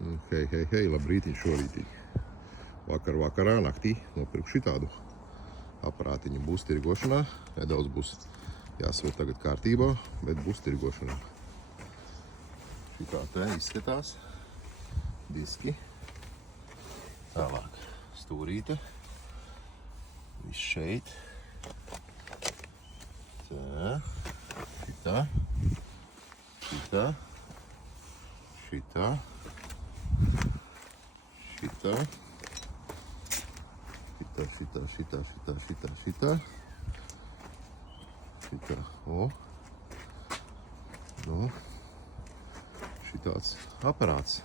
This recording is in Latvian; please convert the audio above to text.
Hei, hei, hei, labrītiņ šorītiņ. Vakarā naktī nopirku šitādu aparātiņu. Būs tirgošanā. Nedaudz būs jāsver tagad kārtībā, bet būs tirgošanā. Šitā te izskatās. Diski. Tālāk stūrīte. Viss šeit. Tā. Šitā. Šitā. Šitā. Šitā. Šitā. Šitā. O. Nu. Šitāds aparāts.